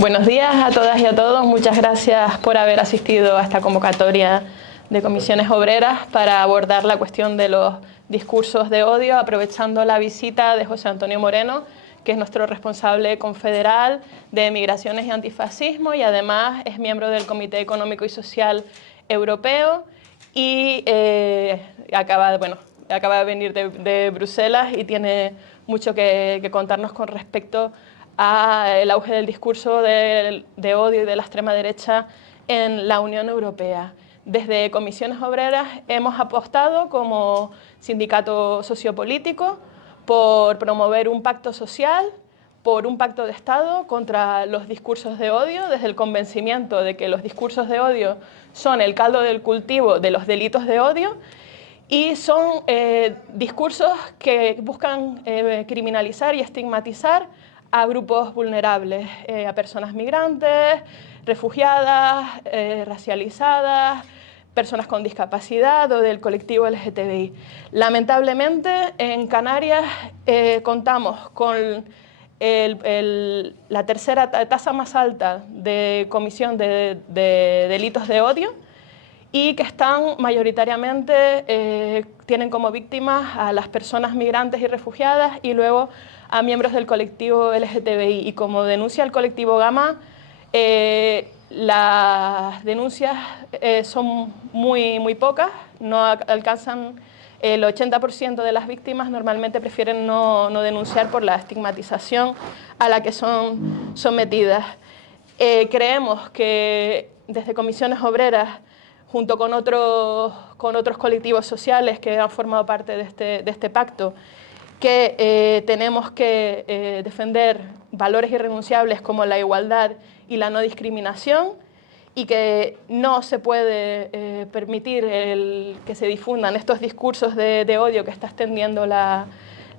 Buenos días a todas y a todos. Muchas gracias por haber asistido a esta convocatoria de comisiones obreras para abordar la cuestión de los discursos de odio, aprovechando la visita de José Antonio Moreno, que es nuestro responsable confederal de Migraciones y Antifascismo y además es miembro del Comité Económico y Social Europeo y acaba de venir de Bruselas y tiene mucho que contarnos con respecto al auge del discurso de odio y de la extrema derecha en la Unión Europea. Desde Comisiones Obreras hemos apostado como sindicato sociopolítico por promover un pacto social, por un pacto de Estado contra los discursos de odio, desde el convencimiento de que los discursos de odio son el caldo del cultivo de los delitos de odio y son discursos que buscan criminalizar y estigmatizar a grupos vulnerables, a personas migrantes, refugiadas, racializadas, personas con discapacidad o del colectivo LGTBI. Lamentablemente, en Canarias contamos con la tercera tasa más alta de comisión de delitos de odio y que están mayoritariamente, tienen como víctimas a las personas migrantes y refugiadas y luego a miembros del colectivo LGTBI. Y como denuncia el colectivo Gama, las denuncias son muy pocas, no alcanzan el 80% de las víctimas, normalmente prefieren no denunciar por la estigmatización a la que son sometidas. Creemos que desde Comisiones Obreras, junto con otros colectivos sociales que han formado parte de este pacto, que tenemos que defender valores irrenunciables como la igualdad y la no discriminación y que no se puede permitir que se difundan estos discursos de odio que está extendiendo la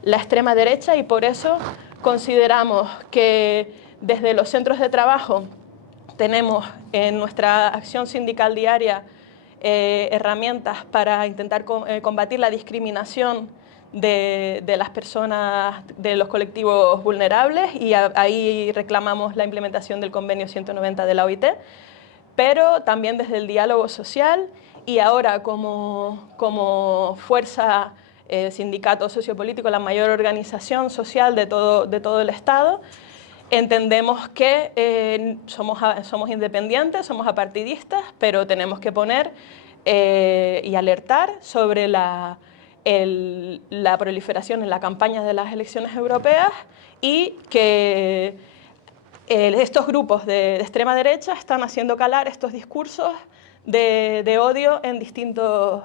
extrema derecha, y por eso consideramos que desde los centros de trabajo tenemos en nuestra acción sindical diaria herramientas para intentar combatir la discriminación de las personas, de los colectivos vulnerables, y ahí reclamamos la implementación del convenio 190 de la OIT, pero también desde el diálogo social y ahora como fuerza sindicato sociopolítico, la mayor organización social de todo el Estado. Entendemos que somos independientes, somos apartidistas, pero tenemos que poner y alertar sobre la proliferación en la campaña de las elecciones europeas y que estos grupos de extrema derecha están haciendo calar estos discursos de odio en distintos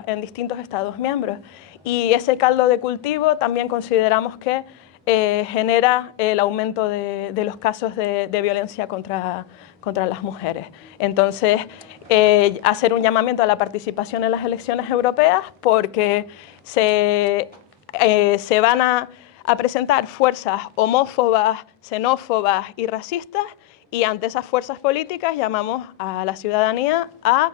Estados miembros. Y ese caldo de cultivo también consideramos que genera el aumento de los casos de violencia contra las mujeres. Entonces, hacer un llamamiento a la participación en las elecciones europeas porque se van a presentar fuerzas homófobas, xenófobas y racistas, y ante esas fuerzas políticas llamamos a la ciudadanía a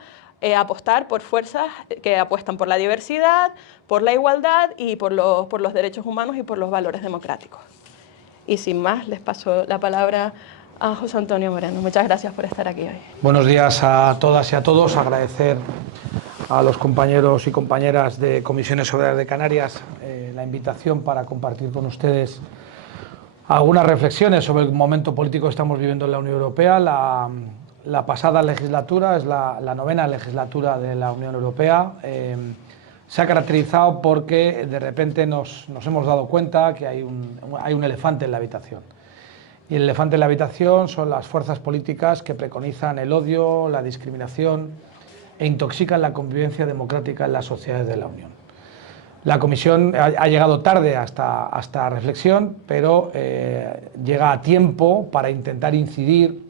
apostar por fuerzas que apuestan por la diversidad, por la igualdad y por los derechos humanos y por los valores democráticos. Y sin más, les paso la palabra a José Antonio Moreno. Muchas gracias por estar aquí hoy. Buenos días a todas y a todos. Agradecer a los compañeros y compañeras de Comisiones Obreras de Canarias la invitación para compartir con ustedes algunas reflexiones sobre el momento político que estamos viviendo en la Unión Europea. La pasada legislatura es la novena legislatura de la Unión Europea. Se ha caracterizado porque de repente nos hemos dado cuenta que hay un elefante en la habitación. Y el elefante en la habitación son las fuerzas políticas que preconizan el odio, la discriminación e intoxican la convivencia democrática en las sociedades de la Unión. La Comisión ha llegado tarde a esta reflexión, pero llega a tiempo para intentar incidir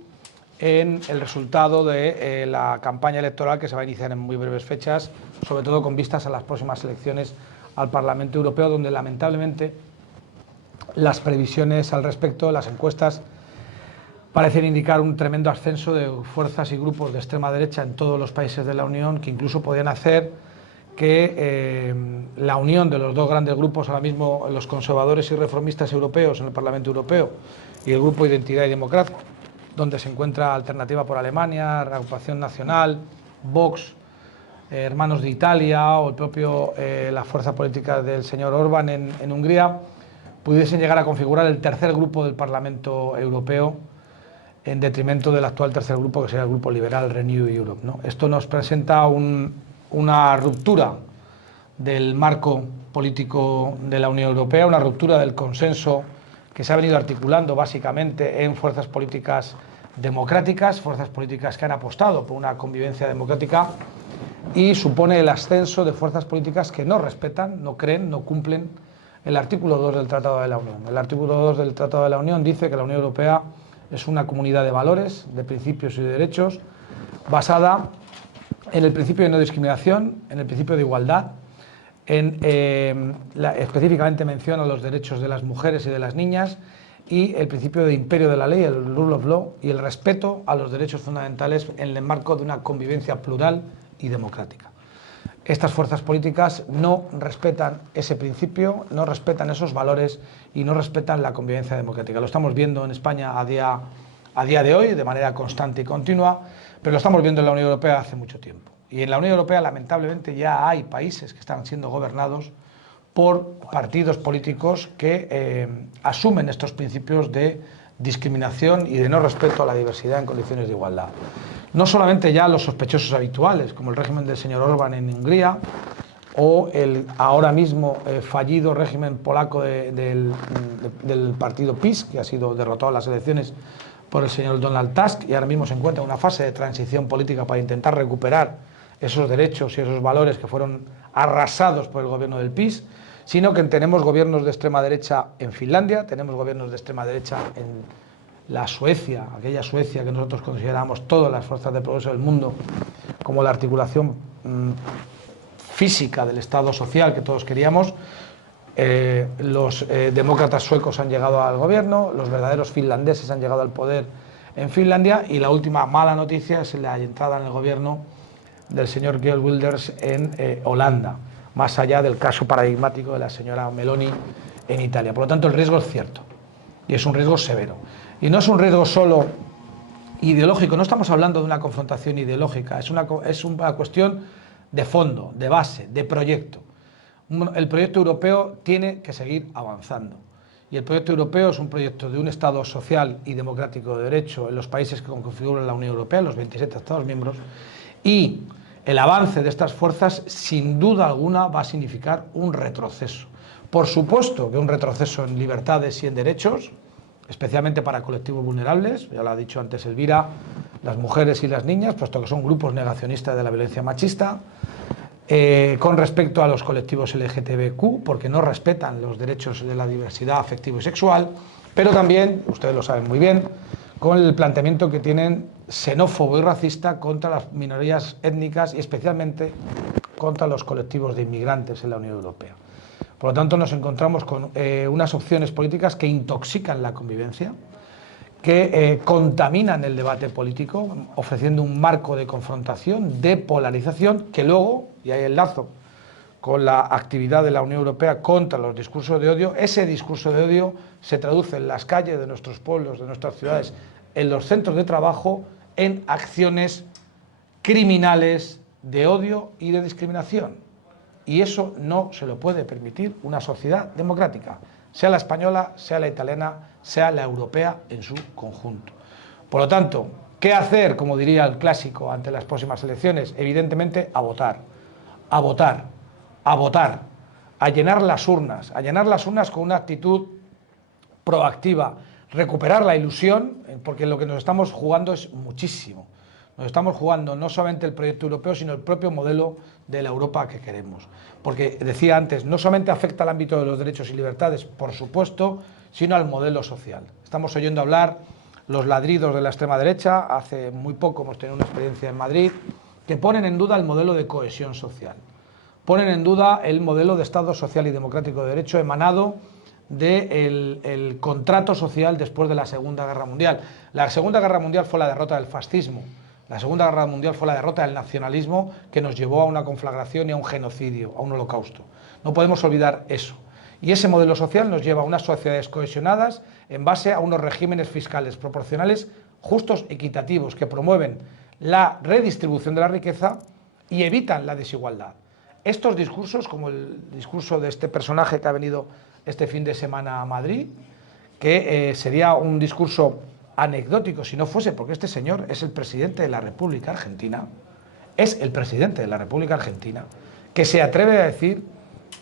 en el resultado de la campaña electoral que se va a iniciar en muy breves fechas, sobre todo con vistas a las próximas elecciones al Parlamento Europeo, donde lamentablemente las previsiones al respecto, las encuestas, parecen indicar un tremendo ascenso de fuerzas y grupos de extrema derecha en todos los países de la Unión, que incluso podrían hacer que la unión de los dos grandes grupos ahora mismo, los conservadores y reformistas europeos en el Parlamento Europeo y el Grupo Identidad y Democracia, donde se encuentra Alternativa por Alemania, Reagrupación Nacional, Vox, Hermanos de Italia o la fuerza política del señor Orbán en Hungría, pudiesen llegar a configurar el tercer grupo del Parlamento Europeo en detrimento del actual tercer grupo, que sería el grupo liberal Renew Europe, ¿no? Esto nos presenta una ruptura del marco político de la Unión Europea, una ruptura del consenso que se ha venido articulando básicamente en fuerzas políticas democráticas, fuerzas políticas que han apostado por una convivencia democrática, y supone el ascenso de fuerzas políticas que no respetan, no creen, no cumplen el artículo 2 del Tratado de la Unión. El artículo 2 del Tratado de la Unión dice que la Unión Europea es una comunidad de valores, de principios y de derechos, basada en el principio de no discriminación, en el principio de igualdad, específicamente menciona los derechos de las mujeres y de las niñas, y el principio de imperio de la ley, el rule of law, y el respeto a los derechos fundamentales en el marco de una convivencia plural y democrática. Estas fuerzas políticas no respetan ese principio, no respetan esos valores y no respetan la convivencia democrática. Lo estamos viendo en España a día de hoy, de manera constante y continua, pero lo estamos viendo en la Unión Europea hace mucho tiempo. Y en la Unión Europea, lamentablemente, ya hay países que están siendo gobernados por partidos políticos que asumen estos principios de discriminación y de no respeto a la diversidad en condiciones de igualdad. No solamente ya los sospechosos habituales, como el régimen del señor Orbán en Hungría, o el ahora mismo fallido régimen polaco del partido PiS, que ha sido derrotado en las elecciones por el señor Donald Tusk, y ahora mismo se encuentra en una fase de transición política para intentar recuperar esos derechos y esos valores que fueron arrasados por el gobierno del PiS, sino que tenemos gobiernos de extrema derecha en Finlandia, tenemos gobiernos de extrema derecha en la Suecia, aquella Suecia que nosotros consideramos todas las fuerzas de progreso del mundo como la articulación física del Estado social que todos queríamos. Los demócratas suecos han llegado al gobierno, los verdaderos finlandeses han llegado al poder en Finlandia, y la última mala noticia es la entrada en el gobierno del señor Geert Wilders en Holanda, más allá del caso paradigmático de la señora Meloni en Italia. Por lo tanto, el riesgo es cierto y es un riesgo severo. Y no es un riesgo solo ideológico, no estamos hablando de una confrontación ideológica, es una cuestión de fondo, de base, de proyecto. El proyecto europeo tiene que seguir avanzando. Y el proyecto europeo es un proyecto de un Estado social y democrático de derecho en los países que configuran la Unión Europea, los 27 Estados miembros, y el avance de estas fuerzas, sin duda alguna, va a significar un retroceso. Por supuesto que un retroceso en libertades y en derechos, especialmente para colectivos vulnerables, ya lo ha dicho antes Elvira, las mujeres y las niñas, puesto que son grupos negacionistas de la violencia machista, con respecto a los colectivos LGTBQ, porque no respetan los derechos de la diversidad afectivo y sexual, pero también, ustedes lo saben muy bien, con el planteamiento que tienen xenófobo y racista contra las minorías étnicas y especialmente contra los colectivos de inmigrantes en la Unión Europea. Por lo tanto, nos encontramos con unas opciones políticas que intoxican la convivencia, que contaminan el debate político, ofreciendo un marco de confrontación, de polarización, que luego, y hay el lazo con la actividad de la Unión Europea contra los discursos de odio, ese discurso de odio se traduce en las calles de nuestros pueblos, de nuestras ciudades, en los centros de trabajo, en acciones criminales de odio y de discriminación. Y eso no se lo puede permitir una sociedad democrática, sea la española, sea la italiana, sea la europea en su conjunto. Por lo tanto, ¿qué hacer, como diría el clásico, ante las próximas elecciones? Evidentemente, a votar, a votar, a votar, a llenar las urnas con una actitud proactiva, recuperar la ilusión, porque lo que nos estamos jugando es muchísimo. Nos estamos jugando no solamente el proyecto europeo, sino el propio modelo de la Europa que queremos. Porque, decía antes, no solamente afecta al ámbito de los derechos y libertades, por supuesto, sino al modelo social. Estamos oyendo hablar los ladridos de la extrema derecha, hace muy poco hemos tenido una experiencia en Madrid, que ponen en duda el modelo de cohesión social, ponen en duda el modelo de Estado social y democrático de derecho emanado del contrato social después de la Segunda Guerra Mundial. La Segunda Guerra Mundial fue la derrota del fascismo. La Segunda Guerra Mundial fue la derrota del nacionalismo que nos llevó a una conflagración y a un genocidio, a un holocausto. No podemos olvidar eso. Y ese modelo social nos lleva a unas sociedades cohesionadas en base a unos regímenes fiscales proporcionales justos, equitativos, que promueven la redistribución de la riqueza y evitan la desigualdad. Estos discursos, como el discurso de este personaje que ha venido este fin de semana a Madrid, que sería un discurso anecdótico si no fuese porque este señor es el presidente de la República Argentina, que se atreve a decir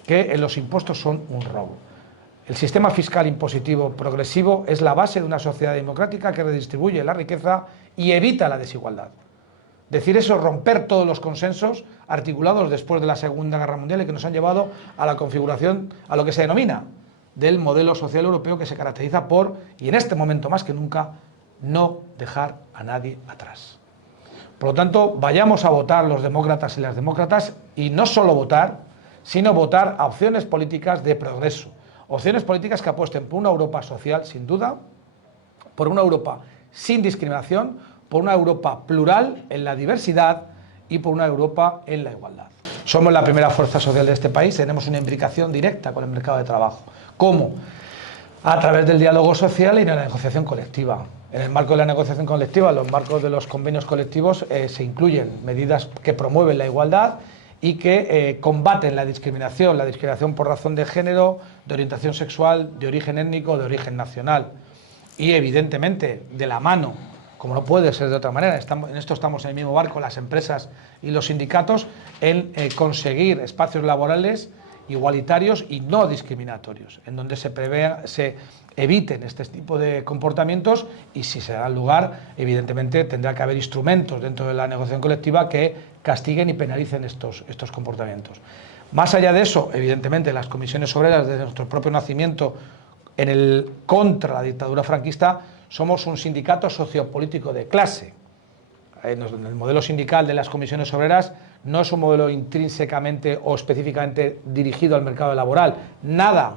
que los impuestos son un robo. El sistema fiscal impositivo progresivo es la base de una sociedad democrática que redistribuye la riqueza y evita la desigualdad. Decir eso es romper todos los consensos articulados después de la Segunda Guerra Mundial y que nos han llevado a la configuración, a lo que se denomina del modelo social europeo, que se caracteriza por, y en este momento más que nunca, no dejar a nadie atrás. Por lo tanto, vayamos a votar los demócratas y las demócratas, y no solo votar, sino votar a opciones políticas de progreso, opciones políticas que apuesten por una Europa social, sin duda, por una Europa sin discriminación, por una Europa plural en la diversidad y por una Europa en la igualdad. Somos la primera fuerza social de este país, tenemos una implicación directa con el mercado de trabajo. ¿Cómo? A través del diálogo social y de la negociación colectiva. En el marco de la negociación colectiva, en los marcos de los convenios colectivos, se incluyen medidas que promueven la igualdad y que combaten la discriminación por razón de género, de orientación sexual, de origen étnico, de origen nacional. Y evidentemente, de la mano, como no puede ser de otra manera, en esto estamos en el mismo barco, las empresas y los sindicatos, en conseguir espacios laborales igualitarios y no discriminatorios, en donde se eviten este tipo de comportamientos, y si se da lugar, evidentemente tendrá que haber instrumentos dentro de la negociación colectiva que castiguen y penalicen estos comportamientos. Más allá de eso, evidentemente, las comisiones obreras, desde nuestro propio nacimiento, contra la dictadura franquista, somos un sindicato sociopolítico de clase. El modelo sindical de las comisiones obreras no es un modelo intrínsecamente o específicamente dirigido al mercado laboral. Nada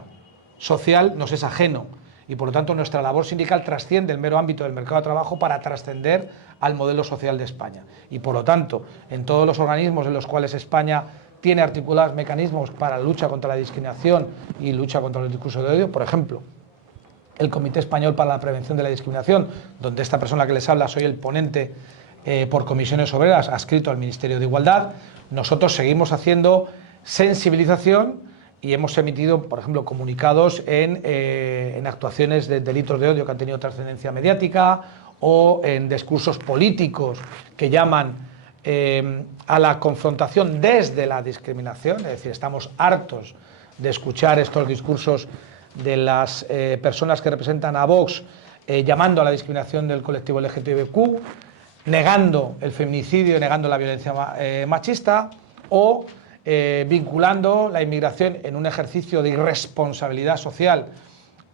social nos es ajeno y, por lo tanto, nuestra labor sindical trasciende el mero ámbito del mercado de trabajo para trascender al modelo social de España. Y, por lo tanto, en todos los organismos en los cuales España tiene articulados mecanismos para la lucha contra la discriminación y lucha contra los discursos de odio, por ejemplo, el Comité Español para la Prevención de la Discriminación, donde esta persona que les habla soy el ponente por comisiones obreras adscrito al Ministerio de Igualdad, nosotros seguimos haciendo sensibilización y hemos emitido, por ejemplo, comunicados en actuaciones de delitos de odio que han tenido trascendencia mediática o en discursos políticos que llaman a la confrontación desde la discriminación, es decir, estamos hartos de escuchar estos discursos de las personas que representan a Vox llamando a la discriminación del colectivo LGTBQ, negando el feminicidio, negando la violencia machista o vinculando la inmigración en un ejercicio de irresponsabilidad social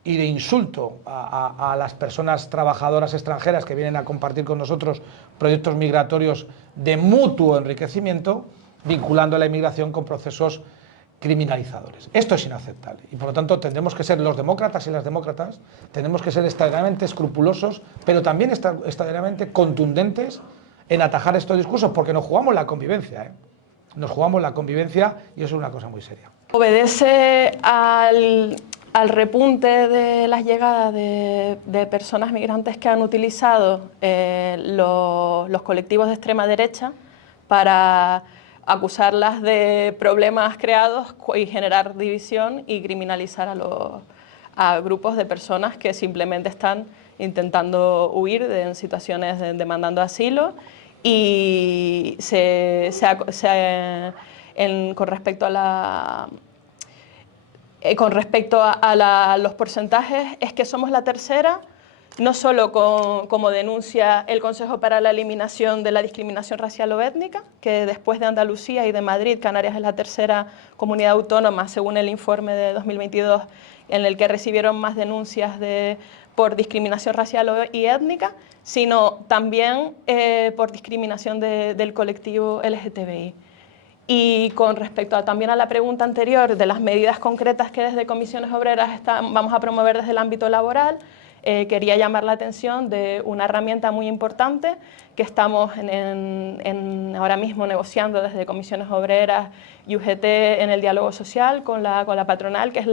y de insulto a las personas trabajadoras extranjeras que vienen a compartir con nosotros proyectos migratorios de mutuo enriquecimiento, vinculando la inmigración con procesos criminalizadores. Esto es inaceptable y, por lo tanto, tendremos que ser los demócratas y las demócratas, tenemos que ser extraordinariamente escrupulosos, pero también extraordinariamente contundentes en atajar estos discursos, porque nos jugamos la convivencia, nos jugamos la convivencia y eso es una cosa muy seria. Obedece al repunte de las llegadas de personas migrantes que han utilizado los colectivos de extrema derecha para acusarlas de problemas creados y generar división y criminalizar a grupos de personas que simplemente están intentando huir en situaciones demandando asilo. Y con respecto a los porcentajes, es que somos la tercera, no solo como denuncia el Consejo para la Eliminación de la Discriminación Racial o Étnica, que después de Andalucía y de Madrid, Canarias es la tercera comunidad autónoma, según el informe de 2022, en el que recibieron más denuncias por discriminación racial y étnica, sino también por discriminación del colectivo LGTBI. Y con respecto también a la pregunta anterior de las medidas concretas que desde Comisiones Obreras vamos a promover desde el ámbito laboral, quería llamar la atención de una herramienta muy importante que estamos ahora mismo negociando desde Comisiones Obreras y UGT en el diálogo social con la patronal, que es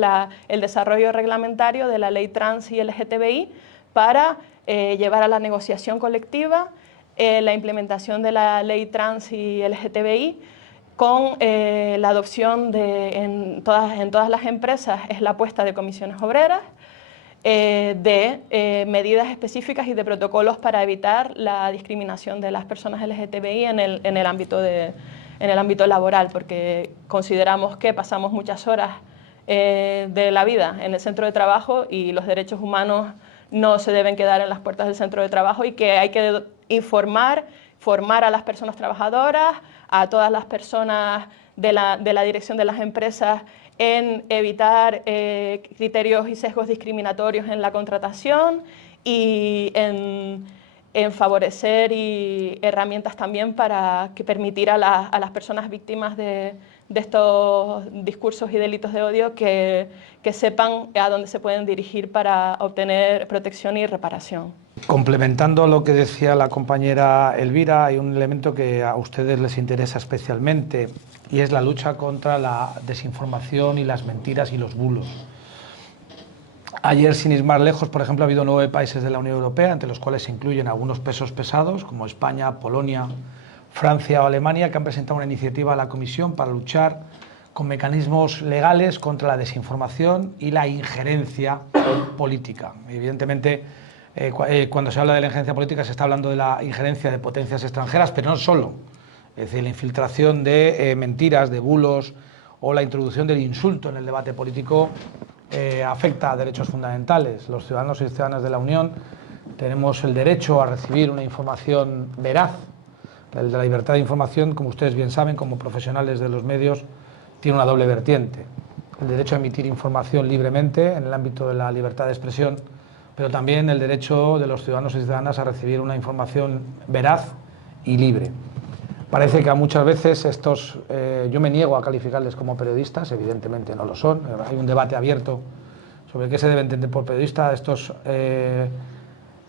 el desarrollo reglamentario de la ley trans y LGTBI para llevar a la negociación colectiva la implementación de la ley trans y LGTBI con la adopción en todas las empresas, es la apuesta de comisiones obreras, de medidas específicas y de protocolos para evitar la discriminación de las personas LGTBI en el ámbito laboral, porque consideramos que pasamos muchas horas de la vida en el centro de trabajo y los derechos humanos no se deben quedar en las puertas del centro de trabajo y que hay que formar a las personas trabajadoras, a todas las personas de la dirección de las empresas en evitar criterios y sesgos discriminatorios en la contratación y en favorecer herramientas también para permitir a las personas víctimas de estos discursos y delitos de odio que sepan a dónde se pueden dirigir para obtener protección y reparación. Complementando lo que decía la compañera Elvira, hay un elemento que a ustedes les interesa especialmente y es la lucha contra la desinformación y las mentiras y los bulos. Ayer, sin ir más lejos, por ejemplo, ha habido 9 países de la Unión Europea, entre los cuales se incluyen algunos pesos pesados, como España, Polonia, Francia o Alemania, que han presentado una iniciativa a la Comisión para luchar con mecanismos legales contra la desinformación y la injerencia política. Evidentemente, cuando se habla de la injerencia política se está hablando de la injerencia de potencias extranjeras, pero no solo. Es decir, la infiltración de mentiras, de bulos o la introducción del insulto en el debate político afecta a derechos fundamentales. Los ciudadanos y ciudadanas de la Unión tenemos el derecho a recibir una información veraz. El de la libertad de información, como ustedes bien saben, como profesionales de los medios, tiene una doble vertiente. El derecho a emitir información libremente en el ámbito de la libertad de expresión, pero también el derecho de los ciudadanos y ciudadanas a recibir una información veraz y libre. Parece que muchas veces yo me niego a calificarles como periodistas, evidentemente no lo son. Hay un debate abierto sobre qué se debe entender por periodista. Estos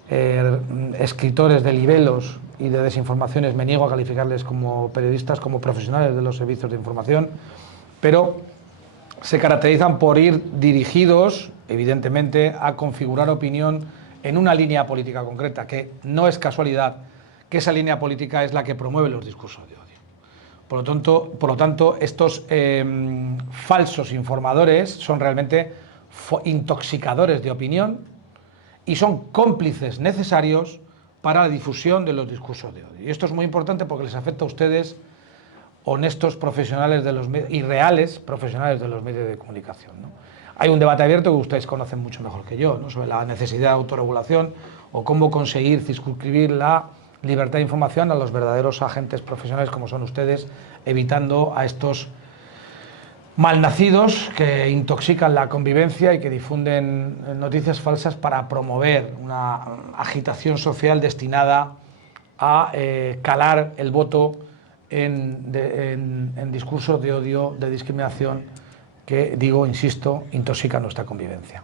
escritores de libelos y de desinformaciones me niego a calificarles como periodistas, como profesionales de los servicios de información, pero se caracterizan por ir dirigidos, evidentemente, a configurar opinión en una línea política concreta, que no es casualidad que esa línea política es la que promueve los discursos de odio. Por lo tanto, estos falsos informadores son realmente intoxicadores de opinión y son cómplices necesarios para la difusión de los discursos de odio. Y esto es muy importante porque les afecta a ustedes, honestos profesionales de los medios y reales profesionales de los medios de comunicación, ¿no? Hay un debate abierto que ustedes conocen mucho mejor que yo, ¿no?, sobre la necesidad de autorregulación o cómo conseguir circunscribir la libertad de información a los verdaderos agentes profesionales como son ustedes, evitando a estos malnacidos que intoxican la convivencia y que difunden noticias falsas para promover una agitación social destinada a calar el voto en discursos de odio, de discriminación, que, insisto, intoxican nuestra convivencia.